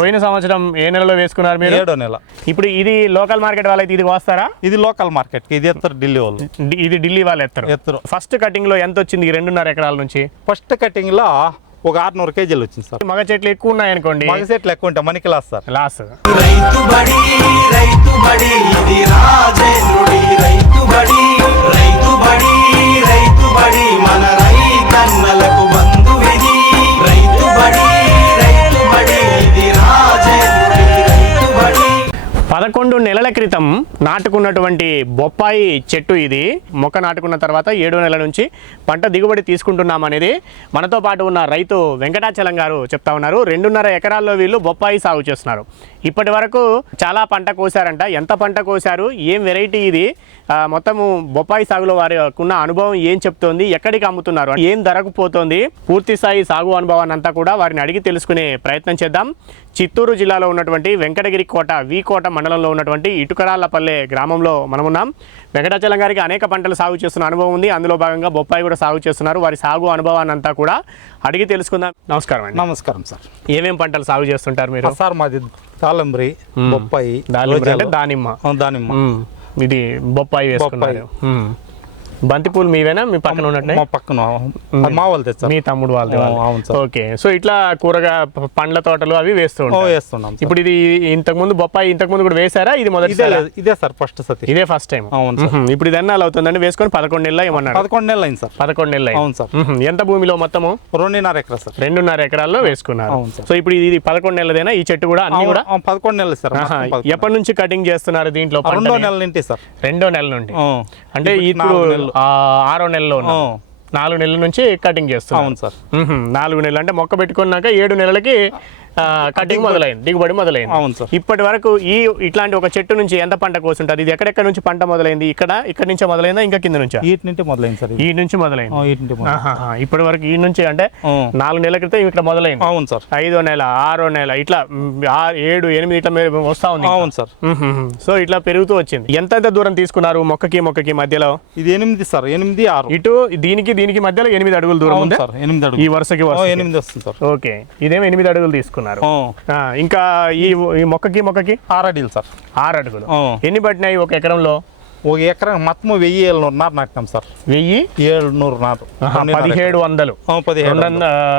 పోయిన సంవత్సరం ఏ నెలలో వేసుకున్నారు మీరు? 7వ నెల. ఇప్పుడు ఇది లోకల్ మార్కెట్ వాళ్ళైతే ఇది వస్తారా? ఇది లోకల్ మార్కెట్, ఇది ఎత్తరు ఢిల్లీ వాళ్ళు. ఇది ఢిల్లీ వాళ్ళు ఎత్తరు. ఫస్ట్ కటింగ్ లో ఎంత వచ్చింది 2.5 ఎకరాల నుంచి? ఫస్ట్ కటింగ్ లో ఒక 600 కేజీలు వచ్చింది సార్. మగ చెట్లు ఎక్కువ ఉన్నాయి అనుకోండి, మగ చెట్లు ఎక్కువ ఉంటాయి, మనకి లాస్ సార్. లాస్. రైతు బడి రైతు బడి ఇది రాజేంద్రుడి రైతు బడి రైతు బడి రైతు బడి మన రైతన్నలకు బంధువిది రైతు బడి రైతు బడి ఇది రాజేంద్రుడి రైతు బడి. 11 నెలల క్రితం నాటుకున్నటువంటి బొప్పాయి చెట్టు ఇది. మొక్క నాటుకున్న తర్వాత 7వ నెల నుంచి పంట దిగుబడి తీసుకుంటున్నాం అనేది మనతో పాటు ఉన్న రైతు వెంకటాచలం గారు చెప్తా ఉన్నారు. 2.5 ఎకరాల్లో వీళ్ళు బొప్పాయి సాగు చేస్తున్నారు. ఇప్పటి వరకు చాలా పంట కోసారంట. ఎంత పంట కోసారు, ఏం వెరైటీ ఇది, మొత్తము బొప్పాయి సాగులో వారికున్న అనుభవం ఏం చెప్తోంది, ఎక్కడికి అమ్ముతున్నారు, ఏం ధరకు పోతోంది, పూర్తి స్థాయి సాగు అనుభవాన్ని అంతా కూడా వారిని అడిగి తెలుసుకునే ప్రయత్నం చేద్దాం. చిత్తూరు జిల్లాలో ఉన్నటువంటి వెంకటగిరి కోట వీకోట మండలంలో ఉన్నటువంటి ఇటుకరాళ్లపల్లె గ్రామంలో మనమున్నాం. వెంకటాచలం గారికి అనేక పంటలు సాగు చేస్తున్న అనుభవం ఉంది. అందులో భాగంగా బొప్పాయి కూడా సాగు చేస్తున్నారు. వారి సాగు అనుభవాన్ని అంతా కూడా అడిగి తెలుసుకుందాం. నమస్కారం అండి. నమస్కారం సార్. ఏమేం పంటలు సాగు చేస్తుంటారు మీరు? సార్ మాది దాలంబ్రి, బొప్పాయి. అంటే దానిమ్మ. ఇది బొప్పాయి వేసుకున్నారు. బంతిపూలు మీవేనా? మీ పక్కన ఉన్నట్టు మా పక్కన మా వాళ్ళు తెచ్చారు. మీ తమ్ముడు వాళ్ళు? అవును సార్. ఓకే. సో ఇట్లా కూరగా పండ్ల తోటలు అవి వేస్తున్నాం. ఇప్పుడు ఇది ఇంతకుముందు బొప్పాయి ఇంతకుముందు కూడా వేసారా? ఇది మొదటి ఇదే సార్ ఫస్ట్ సతి, ఇదే ఫస్ట్ టైం. అవును సార్. ఇప్పుడు ఇది ఎన్నాళ్ళు అవుతుందండి వేసుకొని? 11 నెలలు ఏమన్నారు? 11 నెలలు అయింది సార్. 11 నెలలు. అవును సార్. ఎంత భూమిలో మొత్తము? 2.5 ఎకరా సార్. 2.5 ఎకరాల్లో వేసుకున్నారు. అవును సార్. సో ఇప్పుడు ఇది 11 నెలదేనా ఈ చెట్టు కూడా? అన్ని కూడా 11 నెలలు సార్. ఎప్పటి నుంచి కటింగ్ చేస్తున్నారు దీంట్లో? 2వ నెల నుండి సార్. 2వ నెల నుండి. అంటే ఇప్పుడు 6వ నెలలో 4 నెలల నుంచి కటింగ్ చేస్తున్నాం. అవును సార్. 4 నెలలు అంటే మొక్క పెట్టుకున్నాక 7 నెలలకి కటింగ్ మొదలైంది, దిగుబడి మొదలైంది. అవును సార్. ఇప్పటి వరకు ఇట్లాంటి ఒక చెట్టు నుంచి ఎంత పంట కోసుంటారు? ఇది ఎక్కడెక్కడ నుంచి పంట మొదలైంది? ఇక్కడ నుంచే మొదలైందా ఇంకా కింద నుంచా? వీటి నుంచి మొదలైంది సార్. ఈ నుంచి మొదలైంది. ఇప్పటి వరకు ఈ నుంచి అంటే 4 నెలల క్రితం ఇక్కడ మొదలైంది. అవును సార్. 5వ నెల, 6వ నెల, ఇట్లా 7, 8 ఇట్లా వస్తా ఉంది. అవును సార్. సో ఇట్లా పెరుగుతూ వచ్చింది. ఎంత దూరం తీసుకున్నారు మొక్కకి మధ్యలో? ఇది 8 సార్. 8, 6. ఇటు దీనికి మధ్యలో 8 అడుగుల దూరం ఉంది సార్. 8 అడుగులు. ఈ వరుసకి 8 వస్తుంది సార్. ఓకే. ఇదేమో 8 అడుగులు తీసుకున్నారు. ఇంకా ఈ మొక్కకి 6 అడుగులు సార్. 6 అడుగులు. ఎన్ని పట్టినాయి ఒక ఎకరంలో? ఒక ఎకరం మొత్తం 1000 నారు నాటుతాం సార్. 1700 నారు. 1700.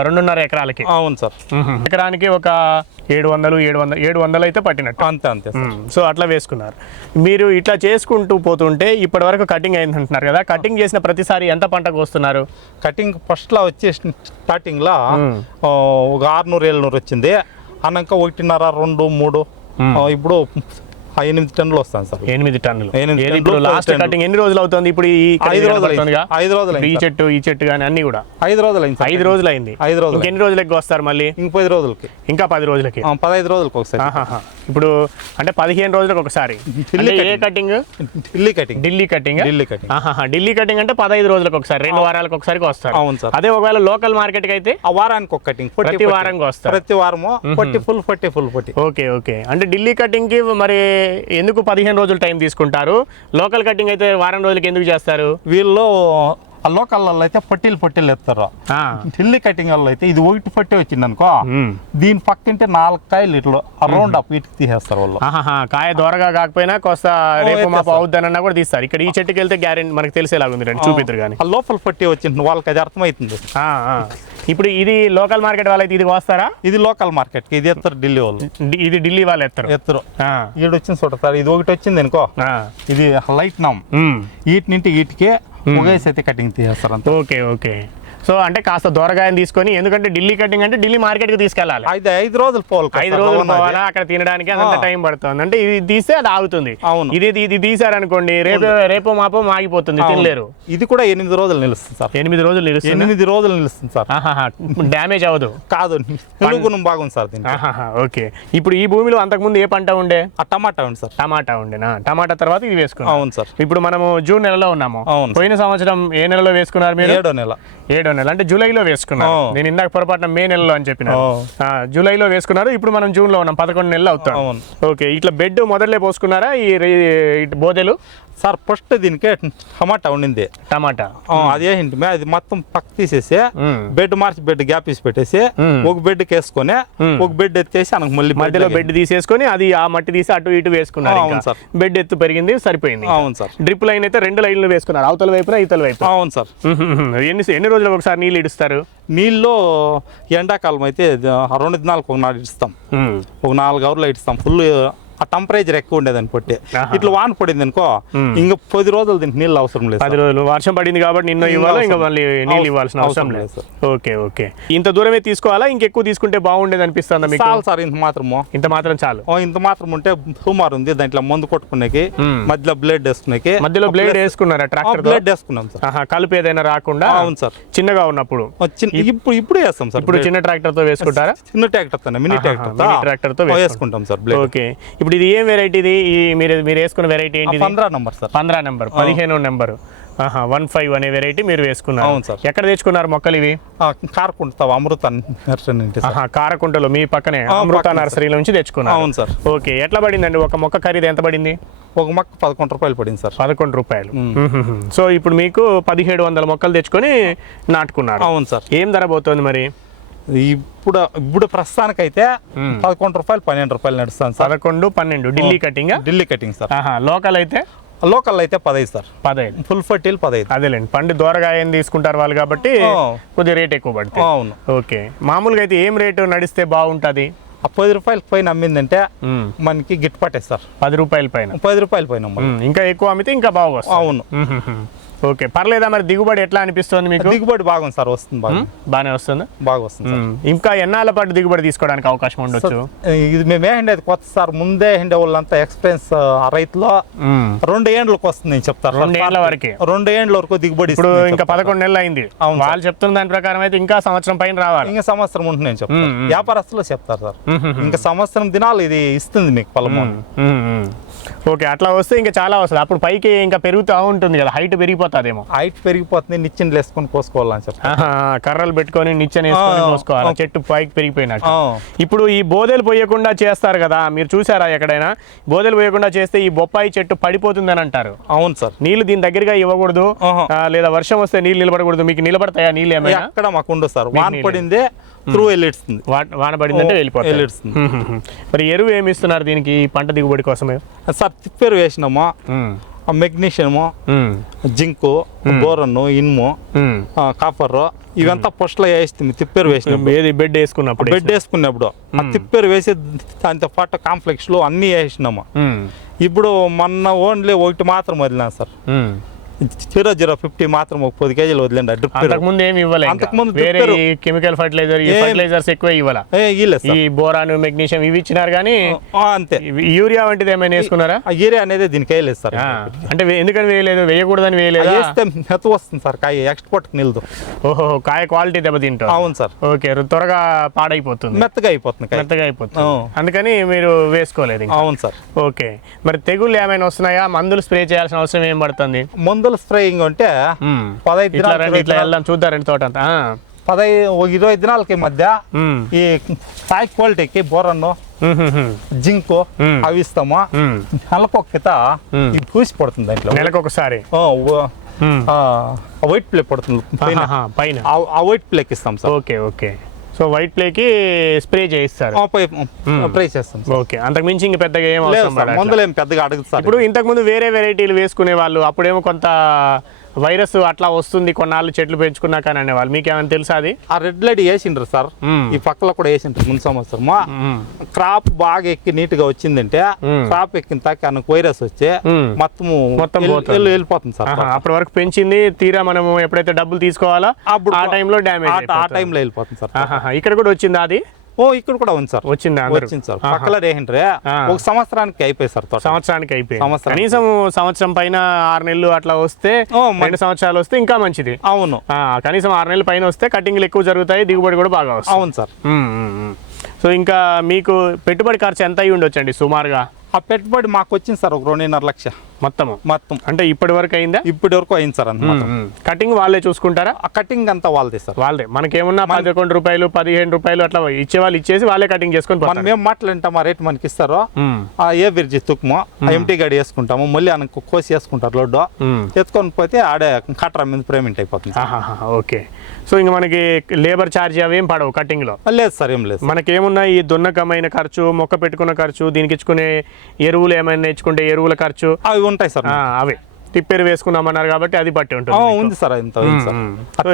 2.5 ఎకరాలకి. అవును సార్. ఎకరానికి ఒక 700 అయితే పట్టినట్టు. అంతే. సో అట్లా వేసుకున్నారు. మీరు ఇట్లా చేసుకుంటూ పోతుంటే ఇప్పటి వరకు కటింగ్ అయింది అంటున్నారు కదా, కటింగ్ చేసిన ప్రతిసారి ఎంత పంటకు వస్తున్నారు? కటింగ్ ఫస్ట్ లో వచ్చే స్టార్టింగ్ లో ఒక 600-700 వచ్చింది. అన్నాక 1.5, 2, 3 ఇప్పుడు 8 టన్నులు వస్తాను సార్. 8 టన్నులు. ఇప్పుడు లాస్ట్ కటింగ్ ఎన్ని రోజులు అవుతుంది? ఇప్పుడు 5 రోజులు. ఈ చెట్టు కానీ అన్ని కూడా 5 రోజులు అయింది. 5 రోజులు అయింది. 5 రోజులు. ఎన్ని రోజులకి వస్తారు మళ్ళీ? ఇంక 10 రోజులకి. ఇంకా 10 రోజులకి. 15 రోజులకి ఒకసారి. ఇప్పుడు అంటే 15 రోజులకు ఒకసారి. ఏ cutting? Delhi cutting. Delhi cutting అంటే 15 రోజులకు ఒకసారి, 2 వారాలకు ఒకసారి వస్తారు. అవును సార్. అదే ఒకవేళ లోకల్ మార్కెట్ కి అయితే ఆ వారానికి ఒక కటింగ్. ప్రతి వారంకి వస్తారు. ప్రతి వారము ఫుల్ పొట్టి. ఓకే. అంటే ఢిల్లీ కటింగ్ కి మరి ఎందుకు 15 రోజులు టైం తీసుకుంటారు? లోకల్ కటింగ్ అయితే వారం రోజులకి ఎందుకు చేస్తారు? వీళ్ళు ఆ లోకల్ అయితే పొట్టిలు ఎత్తారు. ఢిల్లీ కటింగ్ వాళ్ళు అయితే ఇది 1 పొట్టి వచ్చింది అనుకో, దీని పక్కింటే 4 కాయలు ఇట్లు రౌండ్ అప్ వీటికి తీసేస్తారు వాళ్ళు. కాయ దూరగా కాకపోయినా కోస్త రేపు మాపు అవుద్దనన్నా కూడా తీస్తారు. ఇక్కడ ఈ చెట్టుకి వెళ్తే గ్యారెంటీ మనకు తెలిసేలాగా ఉంది, రండి చూపిద్దరు. కానీ ఆ లోపల పొట్టి వచ్చింది వాళ్ళకి అది అర్థమవుతుంది. ఇప్పుడు ఇది లోకల్ మార్కెట్ వాళ్ళైతే ఇది వస్తారా? ఇది లోకల్ మార్కెట్, ఇది ఎత్తారు ఢిల్లీ వాళ్ళు. ఇది ఢిల్లీ వాళ్ళు ఎత్తారు. ఈడు వచ్చింది చూడతారు. ఇది 1 వచ్చింది అనుకో, ఇది లైట్ నామ్. వీటి నుండి వీటికే ఒకేసైతే కటింగ్ తీసేస్తారు అంతే. ఓకే. సో అంటే కాస్త దూరగాయం తీసుకొని, ఎందుకంటే ఢిల్లీ కటింగ్ అంటే ఢిల్లీ మార్కెట్ కి తీసుకెళ్ళాలి. 5 రోజులు పోవాలి. 5 రోజులు పోవాలా అక్కడ తినడానికి, అంత టైం పడుతుంది. అంటే ఇది తీస్తే అది ఆగుతుంది. ఇది తీసారనుకోండి రేపు మాపో ఆగిపోతుంది, తినలేరు. ఇది కూడా 8 రోజులు నిలుస్తుంది సార్. 8 రోజులు నిలుస్తుంది సార్. డ్యామేజ్ అవ్వదు. కాదు, గుణం బాగుంది సార్. ఓకే. ఇప్పుడు ఈ భూమిలో అంతకుముందు ఏ పంట ఉండే? టమాటా ఉంది సార్. టమాటా ఉండేనా? టమాటా తర్వాత ఇది వేసుకున్నాం. అవును సార్. ఇప్పుడు మనము జూన్ నెలలో ఉన్నాము. పోయిన సంవత్సరం ఏ నెలలో వేసుకున్నారు మీరు? 7వ నెల. నెల అంటే జూలైలో వేసుకున్నారు. నేను ఇందాక పొరపాటున మే నెలలో అని చెప్పిన, జూలైలో వేసుకున్నారు. ఇప్పుడు మనం జూన్లో ఉన్నాం, 11 నెలలు అవుతాం. ఓకే, ఇట్లా బెడ్ మొదలే పోసుకున్నారా ఈ బోదెలు? సార్ ఫస్ట్ దీనికి టమాటా ఉండింది, టమాటా అదే ఇంటి అది మొత్తం పక్క తీసేసి బెడ్ మార్చి బెడ్ గ్యాప్ తీసి పెట్టేసి ఒక బెడ్ వేసుకొని ఒక బెడ్ ఎత్తేసి అనకు మళ్ళీ మధ్యలో బెడ్ తీసేసుకొని అది ఆ మట్టి తీసి అటు ఇటు వేసుకున్నారు. అవును సార్. బెడ్ ఎత్తు పెరిగింది, సరిపోయింది. అవును సార్. డ్రిప్ లైన్ అయితే 2 లైన్లు వేసుకున్నారు, అవతల వైపున ఇతల వైపు. అవును సార్. ఎన్ని రోజులకు ఒకసారి నీళ్ళు ఇడుస్తారు? నీళ్ళు ఎండాకాలం అయితే 2 దినాలకు ఒకనాడు ఇస్తాం, ఒక 4 అవర్లు ఇస్తాం. ఫుల్ ఆ టెంపరేచర్ ఎక్కువ ఉండేదని పొట్టి ఇట్లా వాన పడింది అనుకో ఇంకా 10 రోజులు దీనికి నీళ్ళు అవసరం లేదు. 10 రోజులు వర్షం పడింది కాబట్టి నిన్న ఇవ్వాలి, ఇంకా మళ్ళీ నీళ్ళు ఇవ్వాల్సిన అవసరం లేదు. ఓకే ఓకే, ఇంత దూరమే తీసుకోవాలా? ఇంకెక్కువ తీసుకుంటే బాగుండేది అనిపిస్తుందా మీకు? చాలు సార్, ఇంత మాత్రము. ఇంత మాత్రం చాలు. ఇంత మాత్రం ఉంటే సుమారు ఉంది. దాంట్లో మందు కొట్టుకునేకి, మధ్యలో బ్లేడ్ వేసుకునేకి. మధ్యలో బ్లేడ్ వేసుకున్నారా? ట్రాక్టర్ బ్లేడ్ వేసుకున్నాం సార్, కలుపు ఏదైనా రాకుండా. అవును సార్. చిన్నగా ఉన్నప్పుడు ఇప్పుడు వేస్తాం సార్. ఇప్పుడు చిన్న ట్రాక్టర్ తో వేసుకుంటారా? చిన్న ట్రాక్టర్ తో, మినీ ట్రాక్టర్ తో వేసుకుంటాం సార్ బ్లేడ్. ఓకే, ఇప్పుడు ఇది ఏం వెరైటీ? ఇది మీరు వేసుకున్న వెరైటీ ఏంటి? 15 నెంబర్ సార్. 15 number, 15 number. 15 అనే వెరైటీ మీరు వేసుకున్నారు. అవును సార్. ఎక్కడ తెచ్చుకున్నారు మొక్కలు ఇవి? కారకుంట అమృత నర్సరీ. కారకుంటలో మీ పక్కనే అమృత నర్సరీలో నుంచి తెచ్చుకున్నారు. అవును సార్. ఓకే, ఎట్లా పడిందండి ఒక మొక్క ఖరీదు? ఎంత పడింది? ఒక మొక్క 11 రూపాయలు పడింది సార్. 11 రూపాయలు. సో ఇప్పుడు మీకు 1700 మొక్కలు తెచ్చుకొని నాటుకున్నారు. అవును సార్. ఏం ధర పోతుంది మరి? ఇప్పుడు ప్రస్తుతానికైతే 11 రూపాయలు 12 రూపాయలు నడుస్తాను sir. 11, 12 Delhi cutting. Delhi cutting sir. Local అయితే? లోకల్ అయితే 15 సార్. 15 ఫుల్ ఫర్టిల్ 15. అదేలేండి, పండు దూరగా ఏం తీసుకుంటారు వాళ్ళు కాబట్టి కొద్దిగా రేట్ ఎక్కువ పడుతుంది. అవును. ఓకే, మామూలుగా అయితే ఏం రేటు నడిస్తే బాగుంటుంది? 10 రూపాయల పైన అమ్మిందంటే మనకి గిట్టుపట్టే సార్. 10 రూపాయల పైన? 10 రూపాయల పైన. ఇంకా ఎక్కువ అమ్మితే ఇంకా బాగా వస్తుంది. అవును. ఓకే, పర్లేదా మరి? దిగుబడి ఎట్లా అనిపిస్తుంది మీకు? దిగుబడి బాగుంది సార్, వస్తుంది. బాగానే వస్తుంది. బాగా వస్తుంది. ఇంకా ఎన్నాళ్ళ పాటు దిగుబడి తీసుకోవడానికి అవకాశం ఉండొచ్చు? ఇది మేము ఏంటది కొత్త సార్, ముందే hinడే వాళ్ళంతా ఎక్స్పీరియన్స్ రైతులో 2 ఏండ్లకు వస్తుంది నేను చెప్తారు. 2 ఏళ్ల వరకే? 2 ఏండ్ల వరకు దిగుబడి. ఇప్పుడు ఇంకా 11 నెలలు అయింది. వాళ్ళు చెప్తున్న దాని ప్రకారం అయితే ఇంకా సంవత్సరం పైన రావాలి. ఇంకా సంవత్సరం ఉంటుంది నేను చెప్తాను. వ్యాపారస్తులు చెప్తారు సార్, ఇంకా సంవత్సరం దినాలు ఇది ఇస్తుంది మీకు పొలము. ఓకే, అట్లా వస్తే ఇంకా చాలా వస్తుంది. అప్పుడు పైకి ఇంకా పెరుగుతూ ఉంటుంది కదా, హైట్ పెరిగిపోతుందేమో. హైట్ పెరిగిపోతుంది, నిచ్చెనలు వేసుకొని కోసుకోవాలని చెప్తాను. కర్రలు పెట్టుకొని నిచ్చెన వేసుకొని కోసుకోవాలి, చెట్టు పైకి పెరిగిపోయినట్టు. ఇప్పుడు ఈ బోదెలు పోయకుండా చేస్తారు కదా, మీరు చూసారా ఎక్కడైనా? బోదెలు పోయకుండా చేస్తే ఈ బొప్పాయి చెట్టు పడిపోతుందని అంటారు. అవును సార్. నీళ్లు దీని దగ్గరగా ఇవ్వకూడదు, లేదా వర్షం వస్తే నీళ్ళు నిలబడకూడదు. మీకు నిలబడతాయా నీళ్ళు ఏమైనా? అక్కడ మాకు ఉండదు సార్, వాన పడిందే త్రూ వెళ్ళిస్తుంది. వాన పడిందంటే వెళ్ళిపోతుంది. మరి ఎరువు ఏమి ఇస్తున్నారు దీనికి పంట దిగుబడి కోసమే? సార్ తిప్పేరు వేసినాము, మెగ్నీషియము, జింకు, బోరన్, ఇనుము, కాపర్, ఇవంతా పొస్ట్లో వేస్తుంది. తిప్పేరు వేసినప్పుడు, ఏది బెడ్ వేసుకున్నప్పుడు, బెడ్ వేసుకున్నప్పుడు తిప్పేరు వేసి దాంతో పాటు కాంప్లెక్స్ లో అన్ని వేసినాము. ఇప్పుడు మొన్న ఓన్లీ ఒకటి మాత్రం వదిలినా సార్, 0.050 మాత్రం 10 కేజీలు వదిలేండి. అంతకుముందు ఏమి ఇవ్వలేదు? అంతకుముందు వేరే కెమికల్ ఫర్టిలైజర్స్ ఎక్కువ ఇవ్వాలా? ఈ బోరాను, మెగ్నీషియం ఇవి ఇచ్చినారు కానీ అంతే. యూరియా వంటిది ఏమైనా వేసుకున్నారా? యూరియా అనేది దీనికి వేయలేదు సార్. అంటే ఎందుకని వేయలేదు? వేయకూడదని వేయలేదు? వేస్తే మెత్త వస్తుంది సార్, కాయ ఎక్స్పోర్ట్ నిలదు. ఓహో, కాయ క్వాలిటీ దెబ్బతింటారు. అవును సార్. ఓకే, త్వరగా పాడైపోతుంది, మెత్తగా అయిపోతుంది, మెత్తగా అయిపోతుంది. అందుకని మీరు వేసుకోలేదు. అవును సార్. ఓకే, మరి తెగుళ్ళు ఏమైనా వస్తున్నాయా? మందులు స్ప్రే చేయాల్సిన అవసరం ఏం పడుతుంది? మందులు స్ప్రేయింగ్ అంటే 15 దినాలు ఇట్లా వెళ్దాం చూద్దారండి తోట అంతా. 20 దినాలకి మధ్య ఈ కాయ క్వాలిటీకి బోరన్ను, జింకు అవి ఇస్తాము. నెలకొక ఇది పూసి పడుతుంది దాంట్లో, నెలకొకసారి వైట్ ప్లే పడుతుంది పైన, ఆ వైట్ ప్లేకి ఇస్తాం sir. Okay okay, so white ప్లేకి స్ప్రే చేయిస్తారు, స్ప్రే చేస్తాం. ఓకే, అంతకు మించి ఇంక పెద్దగా ఏం అవసరం పడదు, మందులు ఏం పెద్దగా అడుగుతారు. ఇప్పుడు ఇంతకు ముందు వేరే వెరైటీలు వేసుకునే వాళ్ళు, అప్పుడేమో కొంత వైరస్ అట్లా వస్తుంది, కొన్నాళ్ళు చెట్లు పెంచుకున్నాక అని అనేవాళ్ళు. మీకు ఏమైనా తెలుసా అది? ఆ రెడ్ లైట్ వేసిండ్రు సార్, ఈ పక్కలో కూడా వేసిండ్రు ముందు సంవత్సరం. క్రాప్ బాగా ఎక్కి నీట్ గా వచ్చిందంటే, క్రాప్ ఎక్కిన తాకి వైరస్ వచ్చి మొత్తం వెళ్ళిపోతుంది సార్. అప్పటి వరకు పెంచింది తీరా మనము ఎప్పుడైతే డబ్బులు తీసుకోవాలా అప్పుడు ఆ టైంలో డ్యామేజ్, ఆ టైంలో వెళ్ళిపోతుంది సార్. ఇక్కడ కూడా వచ్చిందా అది? ఇక్కడ కూడా ఉంది సార్, వచ్చింది సార్. పక్కల రేహిండ్రే ఒక సంవత్సరానికి అయిపోయి సార్, సంవత్సరానికి అయిపోయి. కనీసం సంవత్సరం పైన 6 నెలలు అట్లా వస్తే, 2 సంవత్సరాలు వస్తే ఇంకా మంచిది. అవును, కనీసం 6 నెలల పైన వస్తే కటింగ్లు ఎక్కువ జరుగుతాయి, దిగుబడి కూడా బాగా వస్తుంది. అవును సార్. సో ఇంకా మీకు పెట్టుబడి ఖర్చు ఎంత అయ్యి ఉండొచ్చండి సుమారుగా? ఆ పెట్టుబడి మాకు వచ్చింది సార్ ఒక 2.5 లక్ష. మొత్తము మొత్తం అంటే ఇప్పటి వరకు అయిందా? ఇప్పటి వరకు అయింది సార్ అన్నమాట. కటింగ్ వాళ్ళే చూసుకుంటారా? ఆ కటింగ్ అంతా వాళ్ళదే సార్. వాళ్ళదే. మనకేమన్నా 11 రూపాయలు 15 రూపాయలు అట్లా ఇచ్చేవాళ్ళు ఇచ్చేసి వాళ్ళే కటింగ్ చేసుకొని మనం ఏం మాట్లాడింటాం ఆ రేట్ మనకి ఇస్తారో ఆ ఏ బిర్జి తుక్కుమో ఎంటీ గాడి వేసుకుంటాము, మళ్ళీ ఆయనకు కోసి వేసుకుంటారు లోడ్డు, ఎత్తుకొని పోతే ఆడే కట్రా మీద పేమెంట్ అయిపోతుంది. ఓకే. సో ఇంకా మనకి లేబర్ ఛార్జ్ అవేం పడవు కటింగ్ లో? లేదు సార్, ఏం లేదు. మనకేమున్నా ఈ దున్నకమైన ఖర్చు, మొక్క పెట్టుకున్న ఖర్చు, దీనికి ఇచ్చుకునే ఎరువులు ఏమైనా ఇచ్చుకుంటే ఎరువుల ఖర్చు అవి ఉంటాయి సార్. అవే తిప్పేరు వేసుకున్నామన్నారు కాబట్టి అది బట్టి ఉంటుంది. ఉంది సార్, ఇంత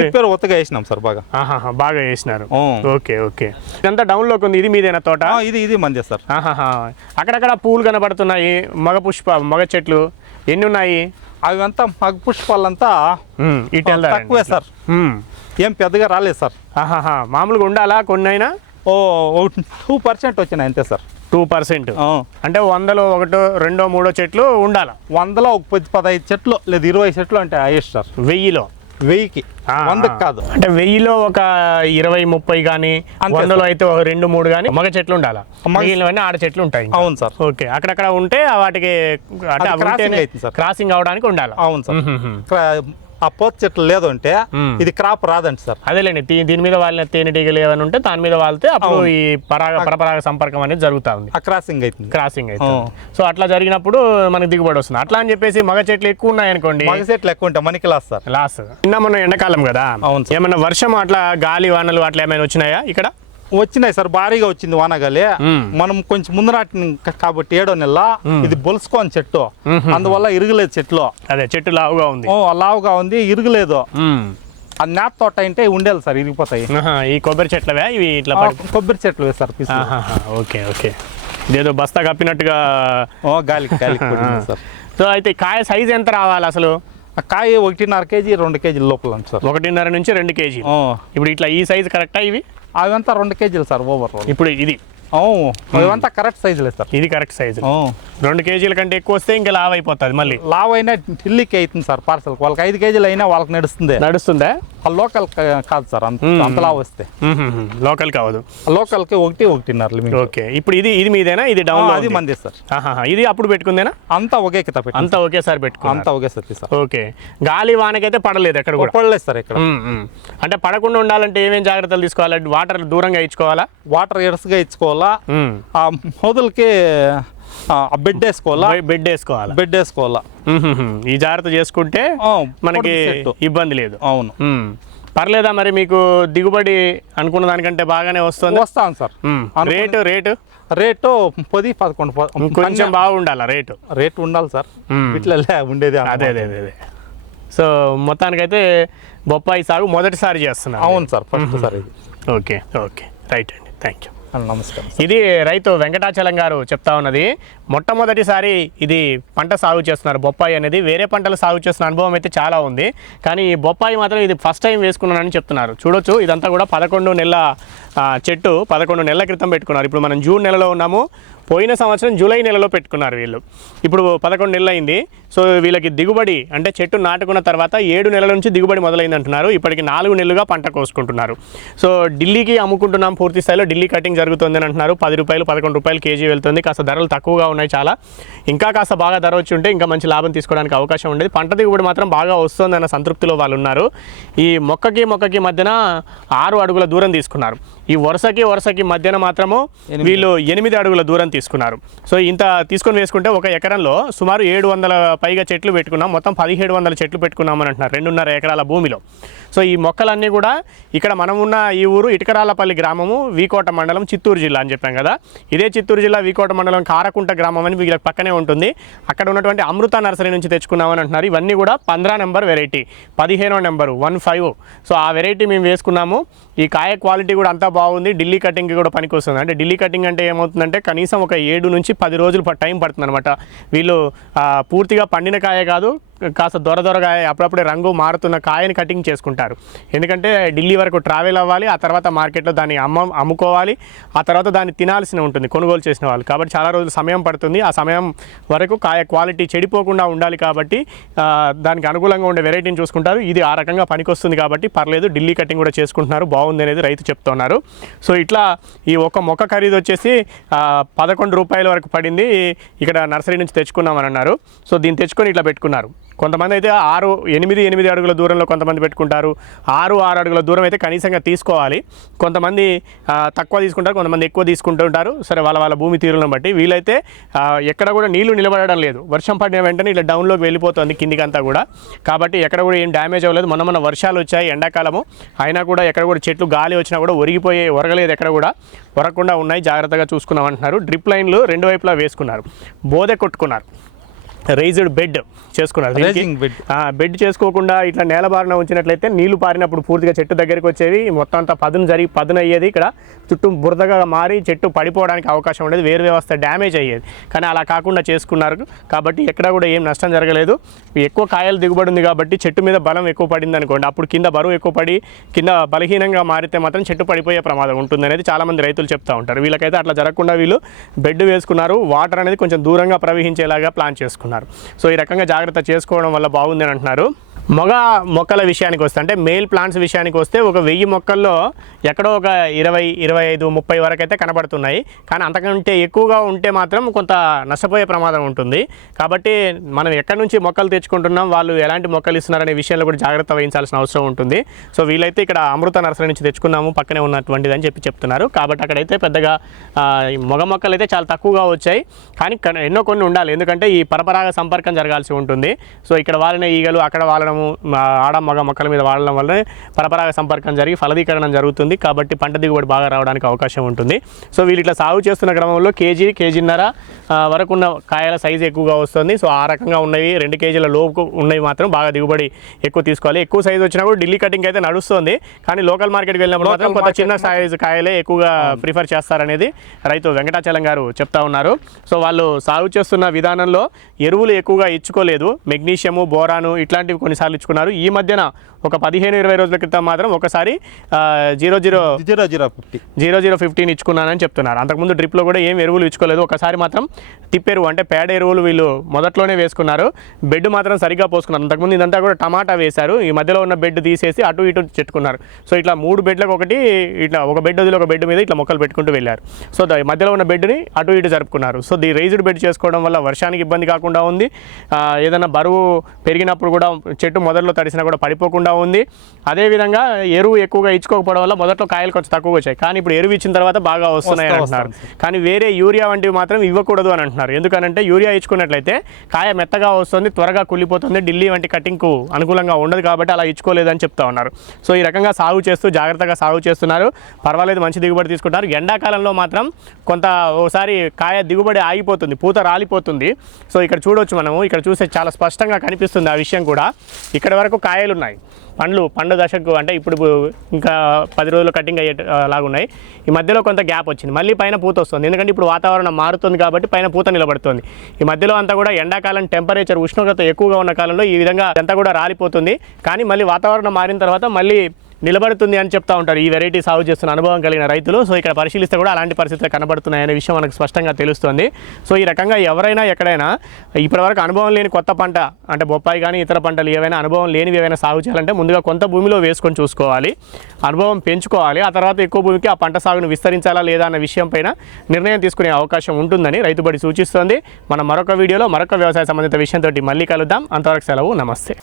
తిప్పేరు ఒత్తగా వేసినాం సార్, బాగా బాగా వేసినారు. Okay okay. ఇదంతా డౌన్ లోకి ఉంది. ఇది మీదేనా తోట? ఇది మందే సార్. అక్కడక్కడ పూలు కనబడుతున్నాయి, మగ చెట్లు ఎన్ని ఉన్నాయి? అవి అంతా మగ పుష్పాలంతా తక్కువే సార్, ఏం పెద్దగా రాలేదు సార్. మామూలుగా ఉండాలా కొన్ని అయినా? 2% వచ్చినాయి అంతే సార్. 2%. అంటే 100లో 1, 2, 3 చెట్లు ఉండాలి. 100లో ఒక 15 చెట్లు లేదు 20 చెట్లు అంటే హైయెస్ట్ సార్. 1000కి 100కి కాదు. అంటే 1000లో ఒక 20-30 కానీ, 100లో అయితే ఒక 2-3 కానీ మగ చెట్లు ఉండాలి. మిగిలినవన్నీ ఆడ చెట్లు ఉంటాయి. అవును సార్. ఓకే. అక్కడక్కడ ఉంటే వాటికి క్రాసింగ్ అవడానికి ఉండాలి. అవును సార్. ఆ పోత చెట్లు లేదు అంటే ఇది క్రాప్ రాదండి సార్. అదేలేండి. దీని మీద వాళ్ళ తేనెటీగలు ఏమైనా ఉంటే దాని మీద వాళ్తే అప్పుడు ఈ పరపరాగ సంపర్కం అనేది జరుగుతా ఉంది. క్రాసింగ్ అవుతుంది. సో అట్లా జరిగినప్పుడు మనకి దిగుబడి వస్తుంది. అట్లా అని చెప్పేసి మగ చెట్లు ఎక్కువ ఉన్నాయి అనుకోండి, మగ చెట్లు ఎక్కువ ఉంటాయి మనకి లాస్ సార్. నిన్న మొన్న ఎండాకాలం కదా, ఏమైనా వర్షం అట్లా గాలి వానలు అట్లా ఏమైనా వచ్చినాయా? ఇక్కడ వచ్చినాయి సార్, భారీగా వచ్చింది వానగాలి. మనం కొంచెం ముందు నాటిన కాబట్టి 7వ నెల ఇది బొలుసుకోని చెట్టు, అందువల్ల ఇరగలేదు చెట్లు. అదే చెట్టు లావుగా ఉంది. లావుగా ఉంది, ఇరగలేదు. అది నాట్ తోట అంటే ఉండేది సార్, ఇరిగిపోతాయి. ఈ కొబ్బరి చెట్లవే ఇవి? ఇట్లా కొబ్బరి చెట్లు సార్. Okay okay. ఇదేదో బస్తా కప్పినట్టుగా గాలికి సార్. సో అయితే కాయ సైజ్ ఎంత రావాలి అసలు? కాయ 1.5 కేజీ 2 కేజీల లోపల సార్. 1.5 నుంచి 2 కేజీ. ఇప్పుడు ఇట్లా ఈ సైజ్ కరెక్టా? ఇవి అవంతా 2 కేజీలు సార్ ఓవర్. ఇప్పుడు ఇది అవంతా కరెక్ట్ సైజ్ లేదు సార్. ఇది కరెక్ట్ సైజ్. 2 కేజీల కంటే ఎక్కువ వస్తే ఇంకా లావ్ అయిపోతుంది. మళ్ళీ లావ్ అయినా ఢిల్లీకి అవుతుంది సార్ పార్సల్. వాళ్ళకి 5 కేజీలు అయినా వాళ్ళకి నడుస్తుందా? లోకల్ కాదు సార్, అంత లావ్ వస్తే. లోకల్ కాదు, లోకల్కి 1.5 లిమిట్. ఓకే. ఇప్పుడు ఇది మీదేనా? ఇది డౌన్? అది మందే సార్. ఇది అప్పుడు పెట్టుకుందేనా? అంతా ఒకే కింద పెట్టి అంతా ఒకేసారి పెట్టుకో. అంతా ఒకేసారి సార్. ఓకే. గాలి వానకైతే పడలేదు ఎక్కడ కూడా? పడలేదు సార్ ఇక్కడ. అంటే పడకుండా ఉండాలంటే ఏమేం జాగ్రత్తలు తీసుకోవాలి? వాటర్ దూరంగా ఇచ్చుకోవాలా? వాటర్ ఎడసగా ఇచ్చుకోవాలా. మొదలకి బెడ్ వేసుకోవాలా. ఈ జాగ్రత్త చేసుకుంటే మనకి ఇబ్బంది లేదు. అవును. పర్లేదా మరి మీకు దిగుబడి అనుకున్న దానికంటే బాగానే వస్తుంది? వస్తాను సార్. రేటు 10-11 కొంచెం బాగుండాలా? రేటు ఉండాలి సార్, ఇట్లా ఉండేది. అదే. సో మొత్తానికైతే బొప్పాయి సాగు మొదటిసారి చేస్తున్నారు? అవును సార్, ఫస్ట్ సార్ ఇది. ఓకే రైట్ అండి, థ్యాంక్ యూ. నమస్కారం. ఇది రైతు వెంకటాచలం గారు చెప్తా ఉన్నది. మొట్టమొదటిసారి ఇది పంట సాగు చేస్తున్నారు బొప్పాయి అనేది. వేరే పంటలు సాగు చేస్తున్న అనుభవం అయితే చాలా ఉంది, కానీ ఈ బొప్పాయి మాత్రం ఇది ఫస్ట్ టైం వేసుకున్నానని చెప్తున్నారు. చూడొచ్చు, ఇదంతా కూడా 11 నెలల చెట్టు. 11 నెలల క్రితం పెట్టుకున్నారు. ఇప్పుడు మనం జూన్ నెలలో ఉన్నాము. పోయిన సంవత్సరం జూలై నెలలో పెట్టుకున్నారు వీళ్ళు. ఇప్పుడు 11 నెలలు అయింది. సో వీళ్ళకి దిగుబడి అంటే చెట్టు నాటుకున్న తర్వాత 7 నెలల నుంచి దిగుబడి మొదలైంది అంటున్నారు. ఇప్పటికి 4 నెలలుగా పంట కోసుకుంటున్నారు. సో ఢిల్లీకి అమ్ముకుంటున్నాం, పూర్తి స్థాయిలో ఢిల్లీ కటింగ్ జరుగుతుంది అని అంటున్నారు. 10 రూపాయలు 11 రూపాయలు కేజీ వెళ్తుంది. కాస్త ధరలు తక్కువగా ఉన్నాయి చాలా. ఇంకా కాస్త బాగా ధర వచ్చి ఉంటే ఇంకా మంచి లాభం తీసుకోవడానికి అవకాశం ఉండేది. పంట దిగుబడి మాత్రం బాగా వస్తుంది అన్న సంతృప్తిలో వాళ్ళు ఉన్నారు. ఈ మొక్కకి మధ్యన 6 అడుగుల దూరం తీసుకున్నారు. ఈ వరుసకి మధ్యన మాత్రము వీళ్ళు 8 అడుగుల దూరం తీసుకున్నారు. సో ఇంత తీసుకొని వేసుకుంటే ఒక ఎకరంలో సుమారు 700 పైగా చెట్లు పెట్టుకున్నాం. మొత్తం 1700 చెట్లు పెట్టుకున్నామని అంటున్నారు 2.5 ఎకరాల భూమిలో. సో ఈ మొక్కలన్నీ కూడా ఇక్కడ మనం ఉన్న ఈ ఊరు ఇటుకరాలపల్లి గ్రామము, వీకోట మండలం, చిత్తూరు జిల్లా అని చెప్పాం కదా. ఇదే చిత్తూరు జిల్లా వీకోట మండలం కారకుంట గ్రామం అని వీళ్ళకి పక్కనే ఉంటుంది. అక్కడ ఉన్నటువంటి అమృత నర్సరీ నుంచి తెచ్చుకున్నామని అంటున్నారు. ఇవన్నీ కూడా 15 నెంబర్ వెరైటీ, 15వ నెంబరు 15. సో ఆ వెరైటీ మేము వేసుకున్నాము. ఈ కాయ క్వాలిటీ కూడా అంతా బాగుంది. ఢిల్లీ కటింగ్కి కూడా పనికి వస్తుంది. అంటే ఢిల్లీ కటింగ్ అంటే ఏమవుతుందంటే కనీసం ఒక 7 నుంచి 10 రోజులు టైం పడుతుంది అనమాట. వీళ్ళు పూర్తిగా పండిన కాయ కాదు, కాస్త దొరగా అప్పుడప్పుడే రంగు మారుతున్న కాయని కటింగ్ చేసుకుంటారు. ఎందుకంటే ఢిల్లీ వరకు ట్రావెల్ అవ్వాలి, ఆ తర్వాత మార్కెట్లో దాన్ని అమ్ముకోవాలి, ఆ తర్వాత దాన్ని తినాల్సిన ఉంటుంది కొనుగోలు చేసిన వాళ్ళు. కాబట్టి చాలా రోజులు సమయం పడుతుంది. ఆ సమయం వరకు కాయ క్వాలిటీ చెడిపోకుండా ఉండాలి కాబట్టి దానికి అనుకూలంగా ఉండే వెరైటీని చూసుకుంటారు. ఇది ఆ రకంగా పనికొస్తుంది కాబట్టి పర్లేదు, ఢిల్లీ కటింగ్ కూడా చేసుకుంటున్నారు. బాగుంది అనేది రైతు చెప్తున్నారు. సో ఇట్లా ఈ ఒక మొక్క ఖరీదు వచ్చేసి 11 రూపాయల వరకు పడింది. ఇక్కడ నర్సరీ నుంచి తెచ్చుకున్నామని అన్నారు. సో దీన్ని తెచ్చుకొని ఇట్లా పెట్టుకున్నారు. కొంతమంది అయితే 8 అడుగుల దూరంలో కొంతమంది పెట్టుకుంటారు. 6 అడుగుల దూరం అయితే కనీసంగా తీసుకోవాలి. కొంతమంది తక్కువ తీసుకుంటారు, కొంతమంది ఎక్కువ తీసుకుంటుంటారు. సరే వాళ్ళ భూమి తీరులను బట్టి. వీలైతే ఎక్కడ కూడా నీళ్లు నిలబడడం లేదు. వర్షం పడిన వెంటనే ఇట్లా డౌన్లోకి వెళ్ళిపోతుంది కిందికంతా కూడా. కాబట్టి ఎక్కడ కూడా ఏం డ్యామేజ్ అవ్వలేదు. మొన్న వర్షాలు వచ్చాయి ఎండాకాలము, అయినా కూడా ఎక్కడ కూడా చెట్లు గాలి వచ్చినా కూడా ఒరగలేదు, ఎక్కడ కూడా ఒరగకుండా ఉన్నాయి. జాగ్రత్తగా చూసుకున్నాం అంటున్నారు. డ్రిప్ లైన్లు 2 వైపులా వేసుకున్నారు. బోదె కొట్టుకున్నారు. రైజ్డ్ బెడ్ చేసుకున్నారు. బెడ్ చేసుకోకుండా ఇట్లా నేలబారిన ఉంచినట్లయితే నీళ్లు పారినప్పుడు పూర్తిగా చెట్టు దగ్గరికి వచ్చేవి, మొత్తం అంతా పదును అయ్యేది. ఇక్కడ చుట్టూ బురదగా మారి చెట్టు పడిపోవడానికి అవకాశం ఉండేది, వేరు వ్యవస్థ డ్యామేజ్ అయ్యేది. కానీ అలా కాకుండా చేసుకున్నారు కాబట్టి ఎక్కడ కూడా ఏం నష్టం జరగలేదు. ఎక్కువ కాయలు దిగుబడి ఉంది కాబట్టి చెట్టు మీద బలం ఎక్కువ పడింది అనుకోండి, అప్పుడు కింద బరువు ఎక్కువ పడి కింద బలహీనంగా మారితే మాత్రం చెట్టు పడిపోయే ప్రమాదం ఉంటుంది అనేది చాలామంది రైతులు చెప్తూ ఉంటారు. వీళ్ళకైతే అట్లా జరగకుండా వీళ్ళు బెడ్ వేసుకున్నారు. వాటర్ అనేది కొంచెం దూరంగా ప్రవహించేలాగా ప్లాన్ చేసుకున్నారు. సో ఈ రకంగా జాగ్రత్త చేసుకోవడం వల్ల బాగుంది అని అంటున్నారు. మగ మొక్కల విషయానికి వస్తే, అంటే మేల్ ప్లాంట్స్ విషయానికి వస్తే, ఒక 1000 మొక్కల్లో ఎక్కడో ఒక 20, 25, 30 వరకు అయితే కనబడుతున్నాయి. కానీ అంతకంటే ఎక్కువగా ఉంటే మాత్రం కొంత నష్టపోయే ప్రమాదం ఉంటుంది. కాబట్టి మనం ఎక్కడి నుంచి మొక్కలు తెచ్చుకుంటున్నాం, వాళ్ళు ఎలాంటి మొక్కలు ఇస్తున్నారనే విషయంలో కూడా జాగ్రత్త వహించాల్సిన అవసరం ఉంటుంది. సో వీలైతే ఇక్కడ అమృత నర్సరీ నుంచి తెచ్చుకున్నాము, పక్కనే ఉన్నటువంటిది అని చెప్తున్నారు. కాబట్టి అక్కడైతే పెద్దగా మగ మొక్కలు అయితే చాలా తక్కువగా వచ్చాయి. కానీ ఎన్నో కొన్ని ఉండాలి, ఎందుకంటే ఈ పరపరాగ సంపర్కం జరగాల్సి ఉంటుంది. సో ఇక్కడ వాలిన ఈగలు అక్కడ వాలడం, ఆడ మగ మొక్కల మీద వాడడం వల్ల పరపరాగ సంపర్కం జరిగి ఫలదీకరణం జరుగుతుంది. కాబట్టి పంట దిగుబడి బాగా రావడానికి అవకాశం ఉంటుంది. సో వీళ్ళు ఇట్లా సాగు చేస్తున్న క్రమంలో కేజీన్నర వరకు ఉన్న కాయల సైజు ఎక్కువగా వస్తుంది. సో ఆ రకంగా ఉన్నవి 2 కేజీల లోపు ఉన్నవి మాత్రం బాగా దిగుబడి ఎక్కువ తీసుకోవాలి. ఎక్కువ సైజు వచ్చినా కూడా ఢిల్లీ కటింగ్ అయితే నడుస్తుంది. కానీ లోకల్ మార్కెట్కి వెళ్ళినప్పుడు మాత్రం కొంత చిన్న సైజు కాయలే ఎక్కువగా ప్రిఫర్ చేస్తారనేది రైతు వెంకటాచలం గారు చెప్తా ఉన్నారు. సో వాళ్ళు సాగు చేస్తున్న విధానంలో ఎరువులు ఎక్కువగా ఇచ్చుకోలేదు. మెగ్నీషియము, బోరాను ఇట్లాంటివి కొన్నిసార్లు ఇచ్చుకున్నారు. ఈ మధ్యన ఒక 15-20 రోజుల క్రితం మాత్రం ఒకసారి 0015 ఇచ్చుకున్నానని చెప్తున్నారు. అంతకుముందు డ్రిప్లో కూడా ఏం ఎరువులు ఇచ్చుకోలేదు. ఒకసారి మాత్రం తిప్పెరువు అంటే పేడ ఎరువులు వీళ్ళు మొదట్లోనే వేసుకున్నారు. బెడ్ మాత్రం సరిగ్గా పోసుకున్నారు. అంతకుముందు ఇదంతా కూడా టమాటా వేశారు. ఈ మధ్యలో ఉన్న బెడ్ తీసేసి అటు ఇటు చెట్టుకున్నారు. సో ఇట్లా 3 బెడ్లకు ఒకటి ఇట్లా ఒక బెడ్ వదిలి ఒక బెడ్ మీద ఇట్లా మొక్కలు పెట్టుకుంటూ వెళ్ళారు. సో మధ్యలో ఉన్న బెడ్ని అటు ఇటు జరుపుకున్నారు. సో ది రైజ్డ్ బెడ్ చేసుకోవడం వల్ల వర్షానికి ఇబ్బంది కాకుండా ఉంది. ఏదైనా బరువు పెరిగినప్పుడు కూడా చెట్టు మొదట్లో తడిసినా కూడా పడిపోకుండా ఉంది. అదేవిధంగా ఎరువు ఎక్కువగా ఇచ్చుకోకపోవడం వల్ల మొదట్లో కాయలు కొంచెం తక్కువగా వచ్చాయి. కానీ ఇప్పుడు ఎరువు ఇచ్చిన తర్వాత బాగా వస్తున్నాయి అంటున్నారు. కానీ వేరే యూరియా వంటివి మాత్రం ఇవ్వకూడదు అని అంటున్నారు. ఎందుకనంటే యూరియా ఇచ్చుకున్నట్లయితే కాయ మెత్తగా వస్తుంది, త్వరగా కుళ్ళిపోతుంది, ఢిల్లీ వంటి కటింగ్కు అనుకూలంగా ఉండదు. కాబట్టి అలా ఇచ్చుకోలేదని చెప్తా ఉన్నారు. సో ఈ రకంగా సాగు చేస్తూ జాగ్రత్తగా సాగు చేస్తున్నారు. పర్వాలేదు, మంచి దిగుబడి తీసుకుంటారు. ఎండాకాలంలో మాత్రం కొంత ఓసారి కాయ దిగుబడి ఆగిపోతుంది, పూత రాలిపోతుంది. సో ఇక్కడ చూడవచ్చు, మనము ఇక్కడ చూస్తే చాలా స్పష్టంగా కనిపిస్తుంది ఆ విషయం కూడా. ఇక్కడ వరకు కాయలు ఉన్నాయి, పండు దశకు అంటే ఇప్పుడు ఇంకా 10 రోజులు కటింగ్ అయ్యే లాగున్నాయి. ఈ మధ్యలో కొంత గ్యాప్ వచ్చింది, మళ్ళీ పైన పూత వస్తుంది. ఎందుకంటే ఇప్పుడు వాతావరణం మారుతుంది కాబట్టి పైన పూత నిలబడుతుంది. ఈ మధ్యలో అంతా కూడా ఎండాకాలం టెంపరేచర్ ఉష్ణోగ్రత ఎక్కువగా ఉన్న కాలంలో ఈ విధంగా అంతా కూడా రాలిపోతుంది. కానీ మళ్ళీ వాతావరణం మారిన తర్వాత మళ్ళీ నిలబడుతుంది అని చెప్తా ఉంటారు ఈ వెరైటీ సాగు చేస్తున్న అనుభవం కలిగిన రైతులు. సో ఇక్కడ పరిశీలిస్తే కూడా అలాంటి పరిస్థితులు కనబడుతున్నాయనే విషయం మనకు స్పష్టంగా తెలుస్తుంది. సో ఈ రకంగా ఎవరైనా ఎక్కడైనా ఇప్పటివరకు అనుభవం లేని కొత్త పంట అంటే బొప్పాయి కానీ ఇతర పంటలు ఏవైనా అనుభవం లేనివి ఏవైనా సాగు చేయాలంటే ముందుగా కొంత భూమిలో వేసుకొని చూసుకోవాలి, అనుభవం పెంచుకోవాలి. ఆ తర్వాత ఎక్కువ భూమికి ఆ పంట సాగును విస్తరించాలా లేదా అన్న విషయం పైన నిర్ణయం తీసుకునే అవకాశం ఉంటుందని రైతుబడి సూచిస్తోంది. మనం మరొక వీడియోలో మరొక వ్యవసాయ సంబంధిత విషయంతో మళ్ళీ కలుద్దాం. అంతవరకు సెలవు, నమస్తే.